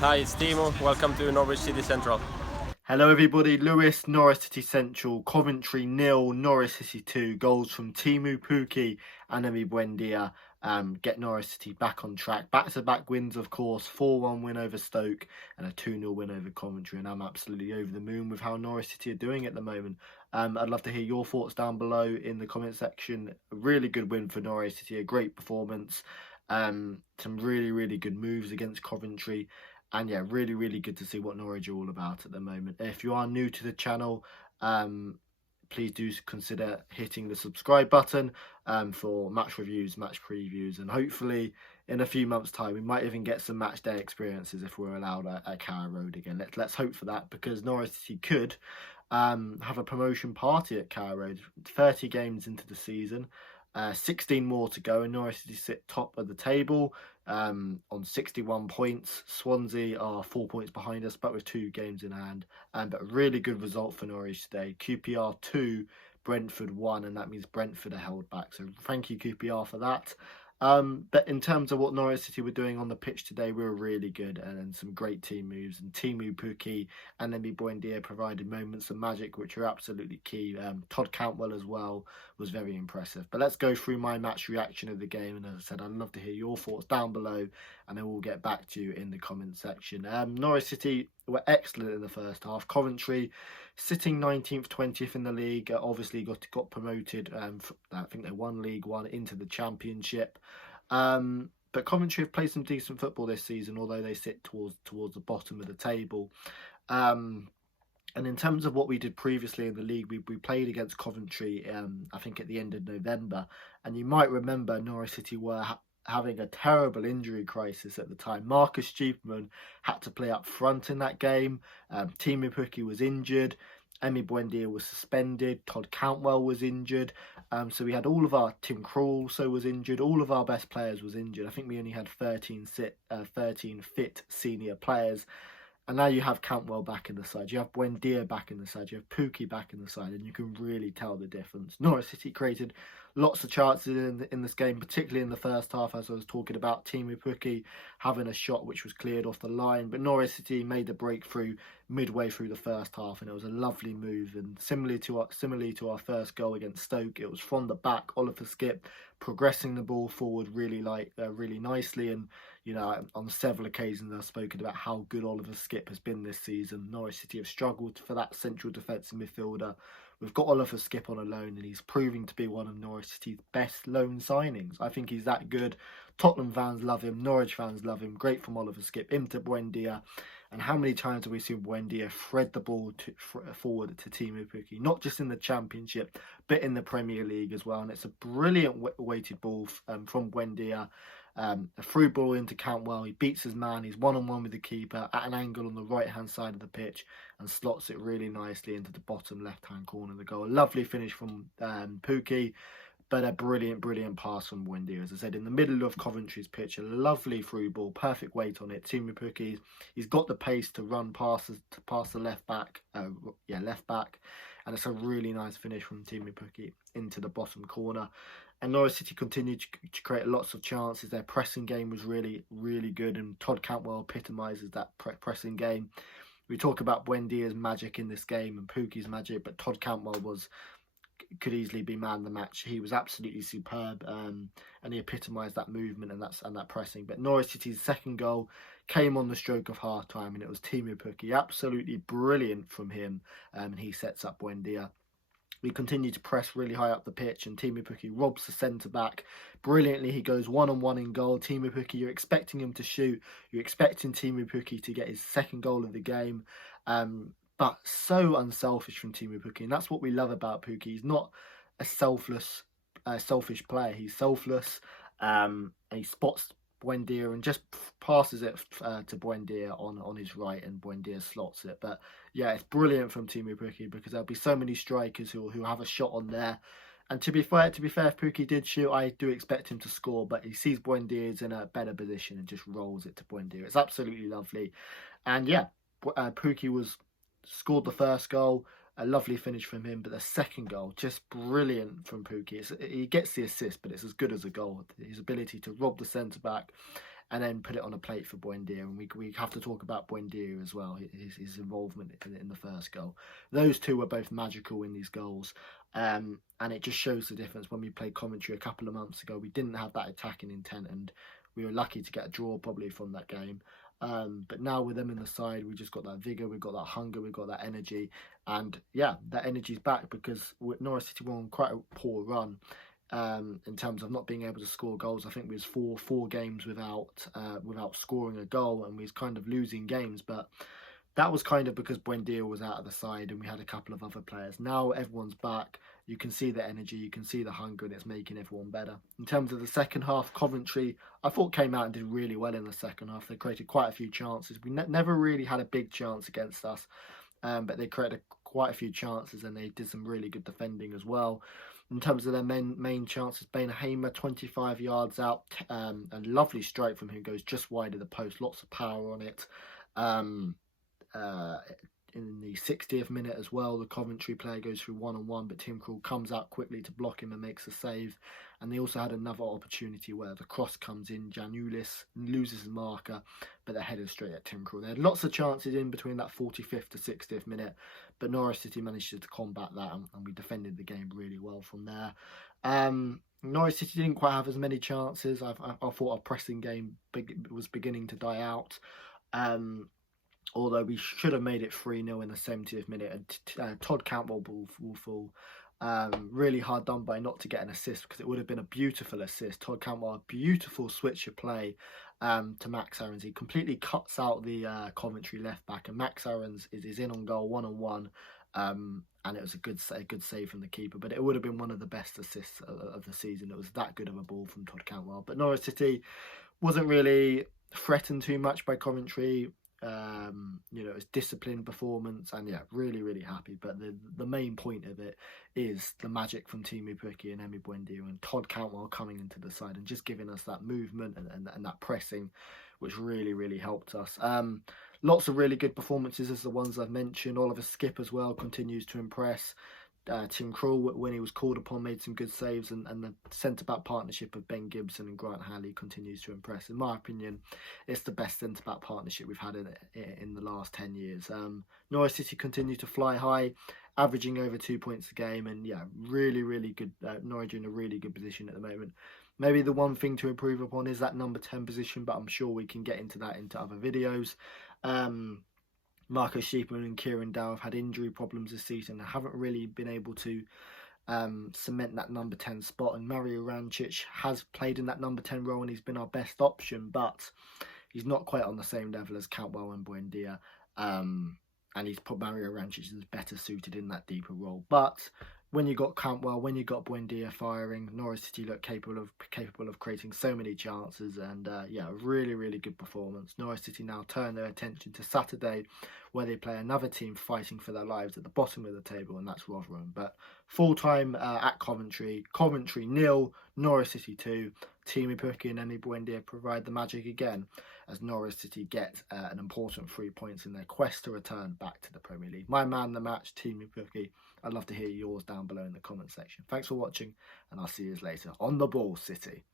Hi, it's Teemu. Welcome to Norwich City Central. Hello everybody, Lewis, Norwich City Central, Coventry 0, Norwich City 2, goals from Teemu, Pukki and Buendia get Norwich City back on track. Back-to-back wins, of course, 4-1 win over Stoke and a 2-0 win over Coventry, and I'm absolutely over the moon with how Norwich City are doing at the moment. I'd love to hear your thoughts down below in the comment section. A really good win for Norwich City, a great performance, some really good moves against Coventry. And yeah, really good to see what Norwich are all about at the moment. If you are new to the channel, please do consider hitting the subscribe button for match reviews, match previews, and hopefully in a few months' time we might even get some match day experiences if we're allowed at Carrow Road again. Let's hope for that, because Norwich City could have a promotion party at Carrow Road. 30 games into the season. 16 more to go, and Norwich City sit top of the table on 61 points. Swansea are 4 points behind us, but with 2 games in hand. But a really good result for Norwich today. QPR 2, Brentford 1, and that means Brentford are held back. So thank you, QPR, for that. But in terms of what Norwich City were doing on the pitch today, we were really good, and some great team moves. And Teemu, Pukki and Buendia provided moments of magic which are absolutely key. Todd Cantwell as well was very impressive. But let's go through my match reaction of the game. And as I said, I'd love to hear your thoughts down below, and I will get back to you in the comment section. Norwich City were excellent in the first half. Coventry sitting 19th, 20th in the league, obviously got promoted. I think they won League One into the Championship. But Coventry have played some decent football this season, although they sit towards the bottom of the table. And in terms of what we did previously in the league, we played against Coventry, I think at the end of November. And you might remember Norwich City were having a terrible injury crisis at the time. Marcus Stupeman had to play up front in that game. Teemu Pukki was injured. Buendia was suspended. Todd Cantwell was injured. So we had all of our Tim Krul also was injured. All of our best players was injured. I think we only had 13 fit senior players. And now you have Cantwell back in the side. You have Buendia back in the side. You have Pukki back in the side, and you can really tell the difference. Norwich City created lots of chances in this game, particularly in the first half, as I was talking about. Teemu Pukki having a shot which was cleared off the line, but Norwich City made a breakthrough midway through the first half, and it was a lovely move. And similarly to our first goal against Stoke, it was from the back. Oliver Skipp progressing the ball forward really nicely. And you know, on several occasions I've spoken about how good Oliver Skipp has been this season. Norwich City have struggled for that central defensive midfielder. We've got Oliver Skipp on a loan, and he's proving to be one of Norwich City's best loan signings. I think he's that good. Tottenham fans love him. Norwich fans love him. Great from Oliver Skipp. Into Buendia. And how many times have we seen Buendia thread the ball forward to Teemu Pukki? Not just in the Championship, but in the Premier League as well. And it's a brilliant weighted ball from Buendia. A through ball into Cantwell. He beats his man. He's one-on-one with the keeper at an angle on the right-hand side of the pitch and slots it really nicely into the bottom left-hand corner of the goal. A lovely finish from Pukki, but a brilliant pass from Buendia. As I said, in the middle of Coventry's pitch, a lovely through ball, perfect weight on it. Teemu Pukki, he's got the pace to run past the left back, and it's a really nice finish from Teemu Pukki into the bottom corner. And Norwich City continued to create lots of chances. Their pressing game was really good, and Todd Cantwell epitomises that pressing game. We talk about Buendia's magic in this game and Pukki's magic, but Todd Cantwell could easily be man of the match. He was absolutely superb, and he epitomised that movement and that pressing. But Norwich City's second goal came on the stroke of half time, and it was Teemu Pukki. Absolutely brilliant from him, and he sets up Buendia. We continue to press really high up the pitch, and Teemu Pukki robs the centre-back brilliantly. He goes one-on-one in goal. Teemu Pukki, you're expecting him to shoot. You're expecting Teemu Pukki to get his second goal of the game. But so unselfish from Teemu Pukki, and that's what we love about Pukki. He's not a selfish player. He's selfless, and he spots Buendia and just passes it to Buendia on his right, and Buendia slots it. But yeah, it's brilliant from Teemu Pukki, because there'll be so many strikers who have a shot on there. And to be fair, if Pukki did shoot, I do expect him to score, but he sees Buendia's in a better position and just rolls it to Buendia. It's absolutely lovely. And yeah, Pukki scored the first goal. A lovely finish from him, but the second goal, just brilliant from Pukki. He gets the assist, but it's as good as a goal. His ability to rob the centre-back and then put it on a plate for Buendia. And we have to talk about Buendia as well, his involvement in the first goal. Those two were both magical in these goals. And it just shows the difference. When we played Coventry a couple of months ago, we didn't have that attacking intent, and we were lucky to get a draw probably from that game. But now with them in the side, we just got that vigour, we've got that hunger, we've got that energy. And yeah, that energy's back, because Norwich City were on quite a poor run in terms of not being able to score goals. I think we was four games without scoring a goal, and we was kind of losing games. But that was kind of because Buendia was out of the side and we had a couple of other players. Now everyone's back. You can see the energy, you can see the hunger, and it's making everyone better. In terms of the second half, Coventry, I thought, came out and did really well in the second half. They created quite a few chances. We never really had a big chance against us, but they created quite a few chances, and they did some really good defending as well. In terms of their main chances, Hamer 25 yards out, a lovely strike from him, goes just wide of the post, lots of power on it. In the 60th minute as well, the Coventry player goes through one-on-one, but Teemu comes out quickly to block him and makes a save. And they also had another opportunity where the cross comes in, Janulis loses his marker, but they're headed straight at Teemu. They had lots of chances in between that 45th to 60th minute, but Norwich City managed to combat that, and we defended the game really well from there. Norwich City didn't quite have as many chances. I thought our pressing game was beginning to die out. Although we should have made it 3-0 in the 70th minute. And Todd Cantwell will fall. Really hard done by not to get an assist, because it would have been a beautiful assist. Todd Cantwell, a beautiful switch of play to Max Aarons. He completely cuts out the Coventry left back, and Max Aarons is in on goal, one-on-one. And it was a good save from the keeper. But it would have been one of the best assists of the season. It was that good of a ball from Todd Cantwell. But Norwich City wasn't really threatened too much by Coventry. It was disciplined performance, and yeah, really happy. But the main point of it is the magic from Teemu Pukki and Buendia and Todd Cantwell coming into the side and just giving us that movement and that pressing, which really helped us. Lots of really good performances as the ones I've mentioned. Oliver Skip as well continues to impress. Tim Krul, when he was called upon, made some good saves, and the centre-back partnership of Ben Gibson and Grant Halley continues to impress. In my opinion, it's the best centre-back partnership we've had in the last 10 years. Norwich City continue to fly high, averaging over 2 points a game, and yeah, really good. Norwich in a really good position at the moment. Maybe the one thing to improve upon is that number 10 position, but I'm sure we can get into that into other videos. Marco Sheepman and Kieran Dow have had injury problems this season and haven't really been able to cement that number 10 spot. And Mario Rancic has played in that number 10 role, and he's been our best option, but he's not quite on the same level as Cantwell and Buendia. And he's put Mario Rancic as better suited in that deeper role. But when you got Cantwell, when you got Buendia firing, Norwich City look capable of creating so many chances, and really good performance. Norwich City now turn their attention to Saturday, where they play another team fighting for their lives at the bottom of the table, and that's Rotherham. But full time at Coventry 0, Norwich City 2. Teemu Pukki and Buendia provide the magic again, as Norwich City get an important 3 points in their quest to return back to the Premier League. My man the match, Teemu Pukki. I'd love to hear yours down below in the comment section. Thanks for watching, and I'll see you later on the ball, City.